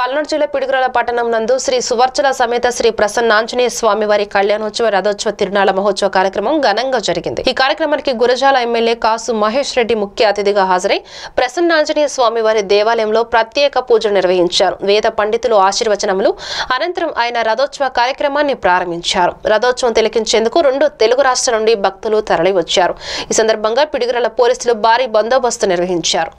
పల్నాడు జిల్లా పిడుగురాల పట్టణం నందు శ్రీ సువర్చల సమేత శ్రీ ప్రసన్నాంజనేయ స్వామి వారి కళ్యాణోత్సవ రథోత్సవ తిరునాళ మహోత్సవ కార్యక్రమం ఘనంగా జరిగింది। ఈ కార్యక్రమానికి గురజాల ఎమ్మెల్యే కాసు మహేష్ రెడ్డి ముఖ్య అతిథిగా హాజరై ప్రసన్నాంజనేయ స్వామి వారి దేవాలయంలో ప్రత్యేక పూజలు నిర్వహించారు। వేద పండితులు ఆశీర్వచనములు అనంతరం ఆయన రథోత్సవ కార్యక్రమాన్ని ప్రారంభించారు। రథోత్సవం తిలకించేందుకు 2 తెలుగు రాష్ట్రాల నుండి భక్తులు తరలివచ్చారు। ఈ సందర్భంగా పిడుగురాల పోలీసులు భారీ బందోబస్తు నిర్వహించారు।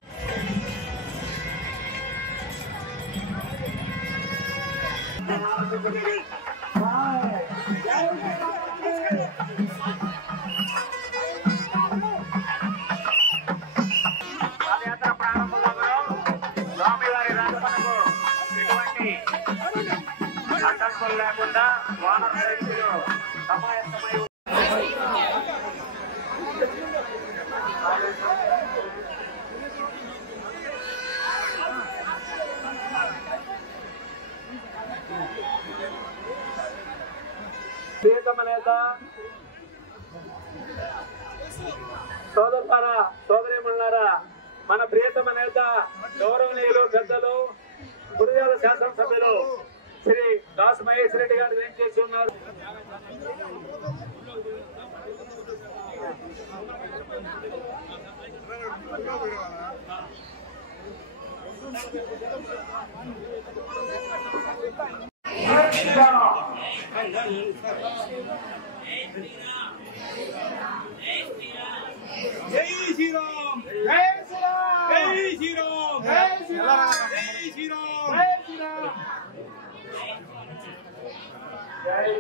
సోదరులారా సోదరీమణులారా మన ప్రియతమ నేత గౌరవనీయులు పెద్దలు గురజాల శాసనసభ్యులు శ్రీ కాసు మహేష్ రెడ్డి గారు ఏం చేసి ఉన్నారు। జై శ్రీరామ్ జై శ్రీరామ్ జై శ్రీరామ్ జై శ్రీరామ్ జై శ్రీరామ్ జై శ్రీరామ్ జై